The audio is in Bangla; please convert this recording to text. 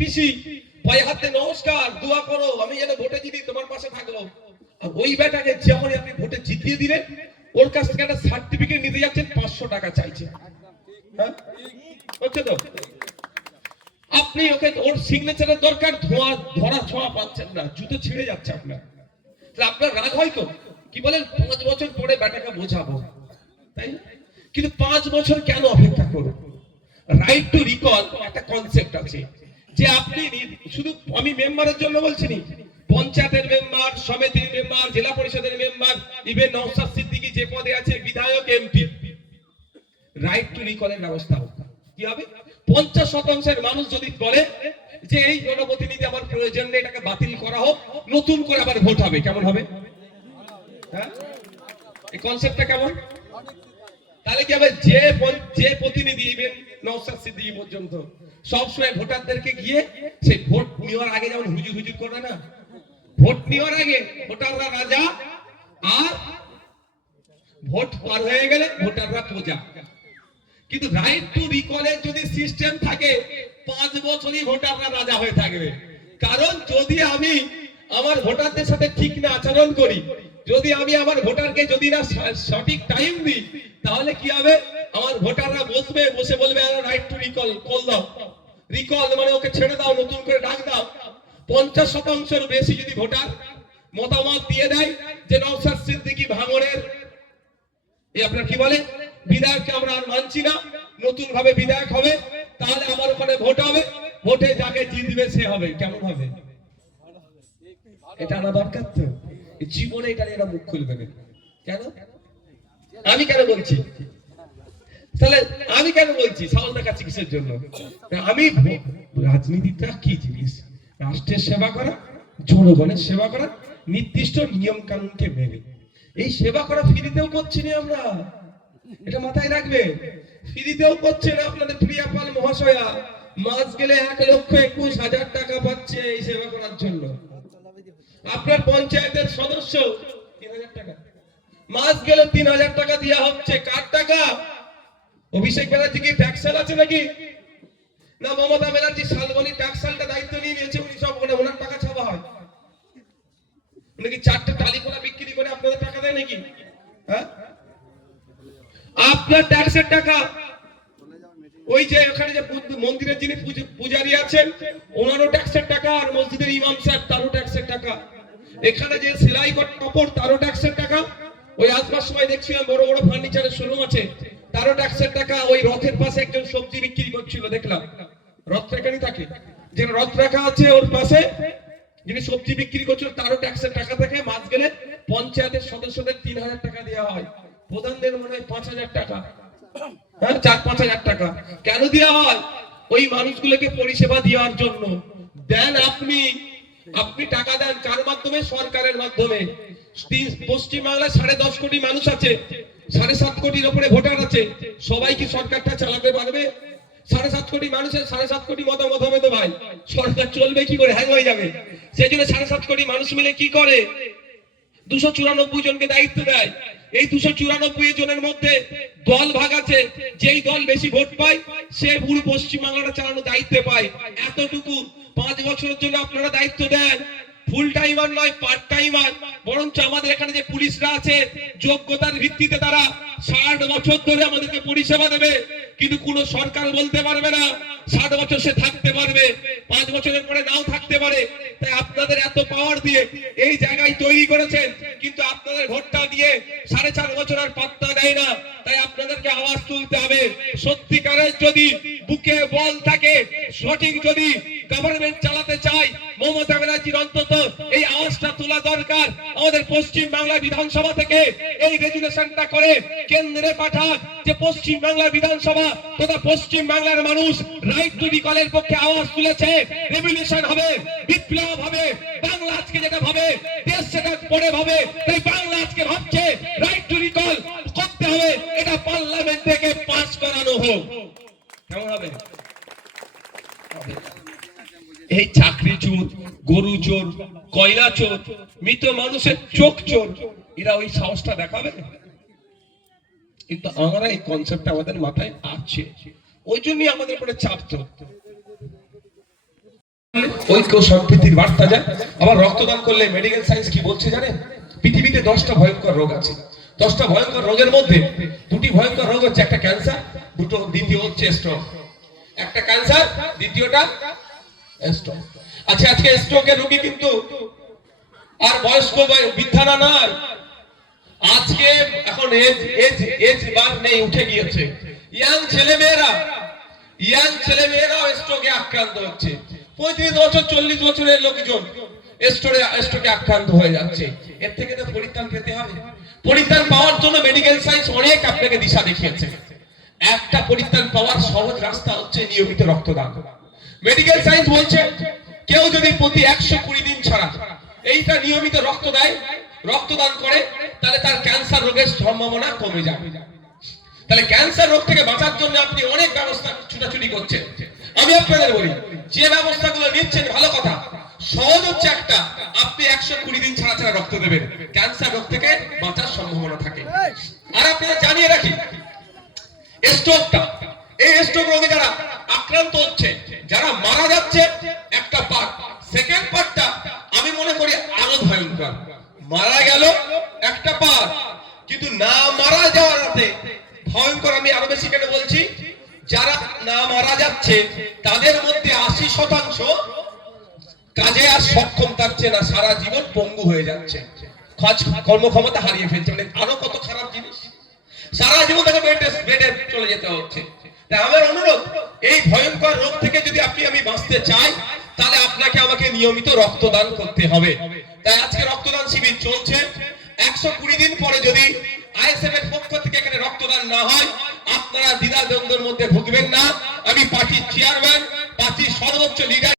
পিসি, পায়ে হাতে নমস্কার, দোয়া করো, আমি যেন ভোটে জিতি তোমার পাশে থাকব। ওই বেটাকে যেমন আপনি ভোটে জিতিয়ে দিলেন, ওর কাছ থেকে একটা সার্টিফিকেট নিতে যাচ্ছেন, পাঁচশো টাকা চাইছে। হ্যাঁ? হচ্ছে তো? আপনি ওকে ওর সিগনেচারের দরকার ধরা ছোঁয়া পাচ্ছেন না, জুতো ছিঁড়ে যাচ্ছে আপনার। আপনার রাগ হয় তো? কি বলেন, পাঁচ বছর পরে বেটাকে বোঝাবো। তাই? কিন্তু পাঁচ বছর কেন অপেক্ষা করো রাইট টু রিকল একটা কনসেপ্ট আছে। যে আপনি শুধু আমি মেম্বারের জন্য বলছি নি, পঞ্চায়েতের মেম্বার, সমিতির মেম্বার, জেলা পরিষদের মেম্বার ইভেন নওশাদ সিদ্দিকী যে পদে আছে, বিধায়ক এমপি রাইট টু রিকলের ব্যবস্থা হোক। কি হবে? পঞ্চাশ শতাংশের মানুষ যদি বলে যে এই জনপ্রতিনিধি আমার প্রয়োজন নেই, এটাকে বাতিল করা হোক, নতুন করে আবার ভোট হবে, কেমন হবে? হ্যাঁ? এই কনসেপ্টটা কেমন? তাহলে কি হবে? যে যে প্রতিনিধি ইভেন নওশাদ সিদ্দিকী পর্যন্ত সবসময় ভোটারদেরকে গিয়ে সেই ভোট নেওয়ার আগে যেমন হুজুর হুজুর করে না, ভোট নেওয়ার আগে ভোটাররা রাজা আর ভোট পার হয়ে গেলে ভোটাররা প্রজা। কিন্তু রাইট টু রিকলের যদি সিস্টেম থাকে, পাঁচ বছরই ভোটাররা রাজা হয়ে থাকবে। কারণ যদি আমি আমার ভোটারদের সাথে ঠিক না আচরণ করি, যদি আমি আমার ভোটারকে যদি না সঠিক টাইম দিই, তাহলে কি হবে? আমার ভোটাররা বসবে, বসে বলবে রাইট টু রিকল কল দাও। রিকল মানে ওকে ছেড়ে দাও, নতুন করে ডাক দাও। পঞ্চাশ শতাংশের বেশি যদি ভোটার মতামত দিয়ে দেয় যে নওশাদ সিদ্দিকী ভাঙনের এই আপনার কি বলে? বিধায়ককে আমরা আর মানছি না নতুন ভাবে বিধায়ক হবে, তাহলে আমার ওখানে ভোট হবে, ভোটে যাকে জিতবে সে হবে, কেমন হবে? এটা আনা দরকার তো। জীবনে এটা নিয়ে মুখ খুলবে না কেন? আমি কেন বলছি? তাহলে আমি কেন বলছি? সাউল দেখাচ্ছি কিসের জন্য। আমি রাজনীতিটা কি জিনিস? রাষ্ট্রের সেবা করা, জনগণের সেবা করা, নির্দিষ্ট নিয়ম কানুনকে মেনে। এই সেবা করা ফ্রিতেও করছি না আমরা। এটা মাথায় রাখবে। ফ্রিতেও করছে না আপনাদের প্রিয়া পাল মহাশয়া। মাস গেলে এক লক্ষ একুশ হাজার টাকা পাচ্ছে এই সেবা করার জন্য। আপনার পঞ্চায়েতের সদস্য তিন হাজার টাকা। মাস গেলে তিন হাজার টাকা দেওয়া হচ্ছে। কার টাকা? অভিষেক ব্যানার্জি কি ট্যাক্সাল আছে নাকি? না, মমতা ব্যানার্জি শালবনী ট্যাক্সালটা দায়িত্ব নিয়ে নিয়েছে, উনি সব ওখানে ওনার টাকা ছাপা হয়। উনি কি চারটে টালি কোলা বিক্রি করে আপনাদের টাকা দেয় নাকি? হ্যাঁ? আপনার ট্যাক্সের টাকা। ওই যে ওখানে যে মন্দিরের যিনি পূজ- পূজারী আছেন, ওনারও ট্যাক্সের টাকা আর মসজিদের ইমাম সাহেব তারও ট্যাক্সের টাকা। এখানে যে সেলাই কাপড়, তারও ট্যাক্সের টাকা। ওই আসবার সময় দেখছিলাম বড় বড় ফার্নিচারের শোরুম আছে। তারও ট্যাক্সের টাকা ওই রথের পাশে একজন সবজি বিক্রি করছিল, দেখলাম। রথ এখানেই থাকে। যে রথ রাখা আছে ওর পাশে, যিনি সবজি বিক্রি করছিল, তারও ট্যাক্সের টাকা থাকে। মাস গেলে পঞ্চায়েতের সদস্যদের তিন হাজার টাকা দেওয়া হয়। প্রধানদের মনে হয় পাঁচ হাজার টাকা। হ্যাঁ চার, পাঁচ হাজার টাকা। কেন দেওয়া হয়? ওই মানুষগুলোকে পরিষেবা দেওয়ার জন্য। দেন আপনি আপনি টাকা দেন কার মাধ্যমে? সরকারের মাধ্যমে। পশ্চিমবাংলায় সাড়ে দশ কোটি মানুষ আছে। সাড়ে সাত কোটির ওপরে ভোটার আছে। সবাই কি সরকারটা চালাতে পারবে? সাড়ে সাত কোটি মানুষের সাড়ে সাত কোটি মতামত হবে তো ভাই। সরকার চলবে কি করে? হ্যাং হয়ে যাবে। সেই জন্য সাড়ে সাত কোটি মানুষ মিলে কি করে? দুশো চুরানব্বই জনকে দায়িত্ব দেয়। এই দুশো চুরানব্বই জনের মধ্যে দল ভাগ আছে। যেই দল বেশি ভোট পায়, সে পুরো পশ্চিমবাংলাটা চালানোর দায়িত্ব পায়। এতটুকু পাঁচ বছরের জন্য আপনারা দায়িত্ব দেন। ফুল টাইমার নয় পার্ট টাইমার বরঞ্চ আমাদের এখানে যে পুলিশরা আছে, যোগ্যতার ভিত্তিতে তারা ষাট বছর ধরে আমাদেরকে পরিষেবা দেবে। কিন্তু কোন সরকার বলতে পারবে না, ষাট বছর সে থাকতে পারবে, পাঁচ বছরের পরে নাও থাকতে পারে। তাই আপনাদের এত পাওয়ার দিয়ে এই জায়গায় তৈরি করেছেন, কিন্তু আপনাদের ভোটটা দিয়ে সাড়ে চার বছর আর পাত্তা দেয় না। তাই আপনাদেরকে আওয়াজ তুলতে হবে। সত্যিকারের যদি বুকে বল থাকে, সঠিক যদি গভর্নমেন্ট চালাতে চায় মমতা ব্যানার্জির অন্তত এই আওয়াজটা তোলা দরকার। আমাদের পশ্চিম বাংলা বিধানসভা থেকে এই রেজুলেশনটা করে কেন্দ্রে পাঠান যে পশ্চিম বাংলা বিধানসভা তথা পশ্চিম বাংলার মানুষ রাইট টু রিকলের পক্ষে আওয়াজ তুলেছে। রেভলিউশন হবে, বিপ্লব হবে, বাংলা আজকে যেটা ভাবে, দেশ সেটা পরে ভাবে, তাই বাংলা আজকে ভাবছে রাইট টু রিকল করতে হবে, এটা পার্লামেন্ট থেকে পাস করানো হোক। কেমন হবে। এই চাকরি চোর, গরু চোর, কয়লা চোর, মৃত মানুষের চোখ চোর, এরা ওই সাহসটা দেখাবে? কিন্তু আমরা এই কনসেপ্ট আমাদের মাথায় আছে। ওই জন্যই আমাদের উপরে চাপ তো। ঐক্য সম্প্রীতির বার্তা যায়। আবার রক্তদান করলে মেডিকেল সায়েন্স কি বলছে জানেন? পৃথিবীতে দশটা ভয়ঙ্কর রোগ আছে। দশটা ভয়ঙ্কর রোগের মধ্যে দুটি ভয়ঙ্কর রোগ হচ্ছে একটা ক্যান্সার দুটো, দ্বিতীয় হচ্ছে স্ট্রোক একটা ক্যান্সার দ্বিতীয়টা আচ্ছা আজকে স্ট্রোকের রোগী কিন্তু আর বয়স্ক বৃদ্ধারা নয়। আজকে এখন নেই, উঠে গিয়েছে। ইয়াং ছেলে মেয়েরা ইয়াং ছেলে মেয়েরাও স্ট্রোকে আক্রান্ত হচ্ছে। পঁয়ত্রিশ বছর, চল্লিশ বছরের লোকজন স্ট্রোকে স্ট্রোকে আক্রান্ত হয়ে যাচ্ছে। এর থেকে তো পরিত্রাণ পেতে হবে। পরিত্রাণ পাওয়ার জন্য মেডিকেল সায়েন্স অনেক আপনাকে দিশা দেখিয়েছে। একটা পরিত্রাণ পাওয়ার সহজ রাস্তা হচ্ছে নিয়মিত রক্তদান। মেডিকেল সায়েন্স বলছে, কেউ যদি প্রতি একশো কুড়ি দিন ছাড়া এইটা নিয়মিত রক্ত দেয়, রক্তদান করে, তাহলে তার ক্যান্সার রোগের সম্ভাবনা কমে যাবে। তাহলে ক্যান্সার রোগ থেকে বাঁচার জন্য আপনি অনেক ব্যবস্থা ছুটাছুটি করছেন। আমি আপনাদের বলি, যে ব্যবস্থাগুলো নিচ্ছেন, ভালো কথা। সহজ হচ্ছে একটা, আপনি একশো কুড়ি দিন ছাড়া ছাড়া রক্ত দেবেন। ক্যান্সার রোগ থেকে বাঁচার সম্ভাবনা থাকে। আর আপনাদের জানিয়ে রাখি স্ট্রোকটা এই স্ট্রোক রোগে রাতে ভয়ঙ্কর আমি আরও বেশি কেন বলছি, যারা না মারা যাচ্ছে, তাদের মধ্যে আশি শতাংশ কাজে আর সক্ষম থাকছে না, সারা জীবন পঙ্গু হয়ে যাচ্ছে। কর্মক্ষমতা হারিয়ে ফেলছে মানে আরও কত খারাপ জিনিস। সারা জীবন তাকে বেডে বেডে চলে যেতে হচ্ছে। তাই আমার অনুরোধ, এই ভয়ঙ্কর রোগ থেকে যদি আপনি আমি বাঁচতে চাই, তাহলে আপনাকে আমাকে নিয়মিত রক্তদান করতে হবে। তাই আজকে রক্তদান শিবির চলছে। একশো কুড়ি দিন পরে যদি আইএসএফ পক্ষ থেকে এখানে রক্তদান না হয়। আপনারা দ্বিধা দ্বন্দ্বের মধ্যে ভুগবেন না। আমি পার্টির চেয়ারম্যান পার্টির সর্বোচ্চ লিডার